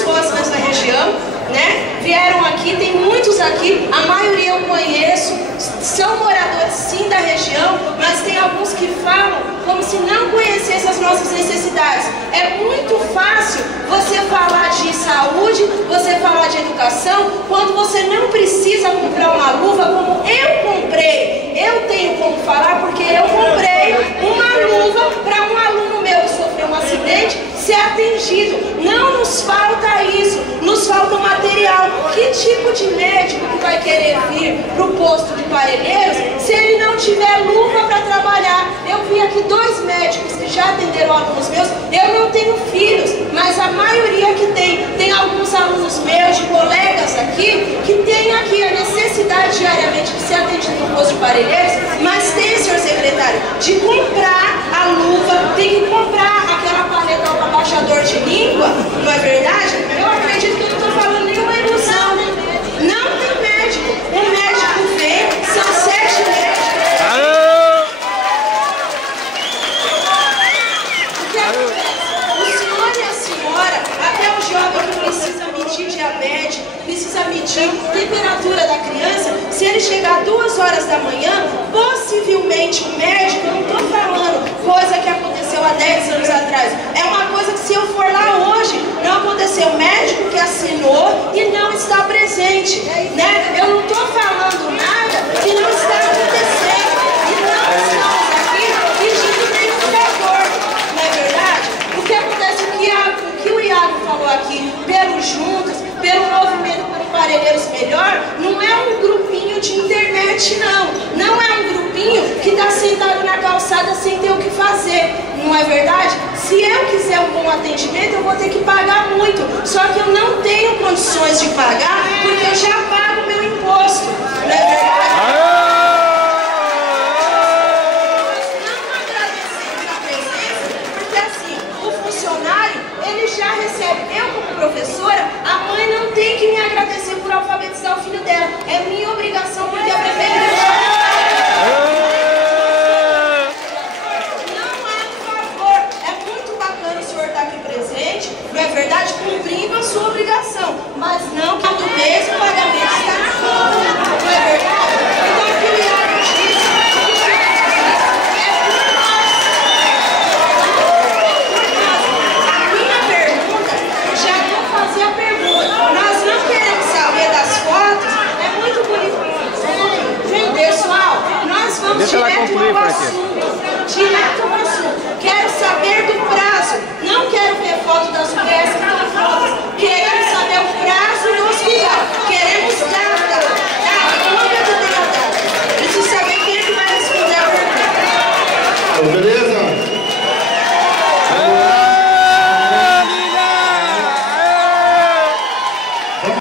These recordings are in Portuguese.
esforço nessa região, né? Vieram aqui, tem muitos aqui, a maioria eu conheço, são moradores sim da região, mas tem alguns que falam como se não conhecessem as nossas necessidades. É muito fácil você falar de saúde, você falar de educação, quando você não precisa comprar uma luva como eu comprei. Eu tenho como falar porque eu comprei uma luva para um aluno meu que sofreu um acidente ser atendido. Não nos falta isso, nos falta material. Que tipo de médico que vai querer vir para o posto de Parelheiros se ele não tiver luva para trabalhar? Eu vi aqui 2 médicos que já atenderam alunos meus. Eu não tenho filhos, mas a maioria que tem alguns alunos meus, de colegas aqui, que tem aqui a necessidade diariamente de ser atendido no posto de Parelheiros, mas tem, senhor secretário, de comprar a luva, tem que comprar aquela paleta para abaixador de língua, não é verdade? Eu acredito que eu não estou falando nenhuma ilusão. Não tem médico. Um médico vem, são 7 médicos. O que acontece? O senhor e a senhora, até o jovem que precisa medir diabetes, precisa medir temperatura da criança, se ele chegar 2 horas da manhã, possivelmente o médico, eu não estou falando coisa que aconteceu há 10 anos atrás, é uma coisa que se eu for lá hoje, não aconteceu, o médico que assinou e não está presente, né? Eu não estou falando nada que não está acontecendo, e não estamos aqui pedindo nenhum favor, não é verdade? O que acontece, o que o Iago falou aqui, pelo Juntos, pelo movimento por Parelheiros Melhor, não é um grupinho de internet, não é um grupinho que está sentado na calçada sem ter o que fazer, não é verdade? Se eu quiser um bom atendimento, eu vou ter que pagar muito, só que eu não tenho condições de pagar, porque eu já pago meu imposto, não é verdade? Não agradecemos a presença, porque assim, o funcionário, ele já recebe, eu como professora, a mãe não tem que me agradecer por alfabetizar o filho dela, é minha obrigação, porque a prefeitura já não é verdade, cumprindo a sua obrigação, mas não que todo mês o pagamento está na conta, não é verdade? Então o que o Iago disse a minha pergunta, já vou fazer a pergunta, nós não queremos saber das fotos, é muito bonito, vem pessoal, nós vamos direto ao assunto, quero saber do prazo, não quero ver foto das mulheres que estão fotos, queremos saber o prazo do hospital, queremos data, quando que tem a data? Preciso saber quem é que vai responder a pergunta. Beleza?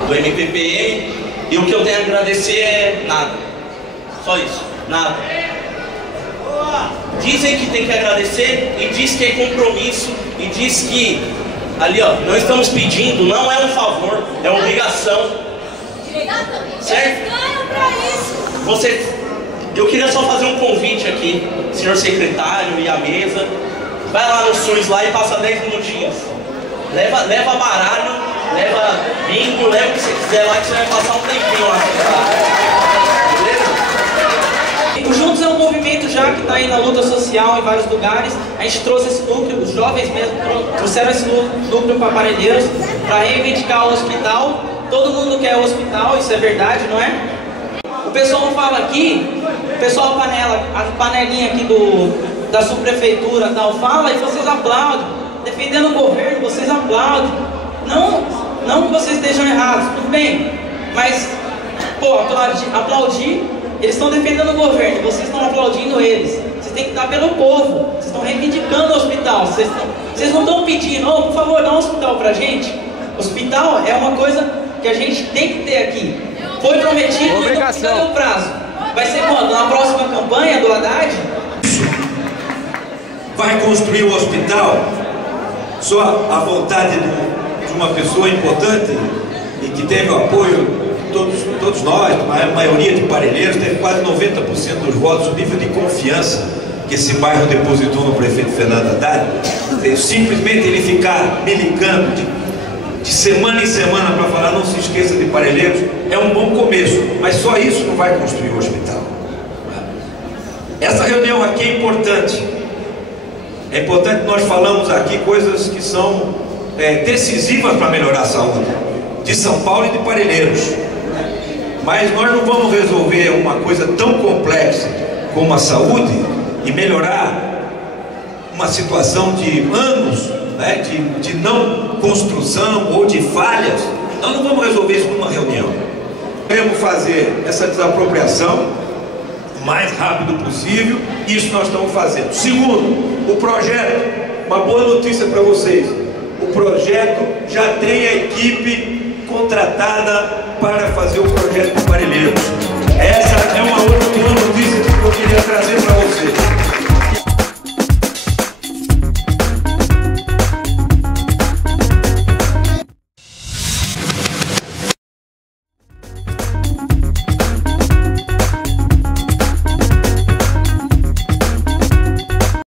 Do MPPM, e o que eu tenho a agradecer é nada, só isso, nada. Dizem que tem que agradecer e diz que é compromisso e diz que ali ó, não estamos pedindo, não é um favor, é uma obrigação. Certo? Eles ganham pra isso. Eu queria só fazer um convite aqui, senhor secretário e a mesa. Vai lá no SUS lá e passa 10 minutinhos. Leva baralho, leva bingo, leva o que você quiser lá que você vai passar um tempinho lá. Beleza? O Juntos é um movimento já que está aí na luta social em vários lugares. A gente trouxe esse núcleo, os jovens mesmo trouxeram esse núcleo para Parelheiros para reivindicar o hospital. Todo mundo quer o hospital, isso é verdade, não é? O pessoal não fala aqui, o pessoal a panelinha aqui da subprefeitura tal, fala e vocês aplaudem. Defendendo o governo, vocês aplaudem. Não que vocês estejam errados, tudo bem. Mas, pô, aplaudir. Eles estão defendendo o governo, vocês estão aplaudindo eles. Vocês têm que estar pelo povo. Vocês estão reivindicando o hospital. Vocês não estão pedindo, por favor, dá um hospital pra gente. Hospital é uma coisa que a gente tem que ter aqui. Foi prometido, então cadê o prazo? Vai ser quando? Na próxima campanha do Haddad? Vai construir o hospital só a vontade de uma pessoa importante e que teve o apoio todos nós, a maioria de Parelheiros, teve quase 90% dos votos, o nível de confiança que esse bairro depositou no prefeito Fernando Haddad, simplesmente ele ficar me ligando de semana em semana para falar não se esqueça de Parelheiros, é um bom começo, mas só isso não vai construir o hospital. Essa reunião aqui é importante. É importante que nós falamos aqui coisas que são decisivas para melhorar a saúde de São Paulo e de Parelheiros. Mas nós não vamos resolver uma coisa tão complexa como a saúde e melhorar uma situação de anos, né, de não construção ou de falhas. Nós não vamos resolver isso numa reunião. Queremos fazer essa desapropriação o mais rápido possível. Isso nós estamos fazendo. Segundo, o projeto, uma boa notícia para vocês, o projeto já tem a equipe contratada para fazer o projeto de Parelheiros.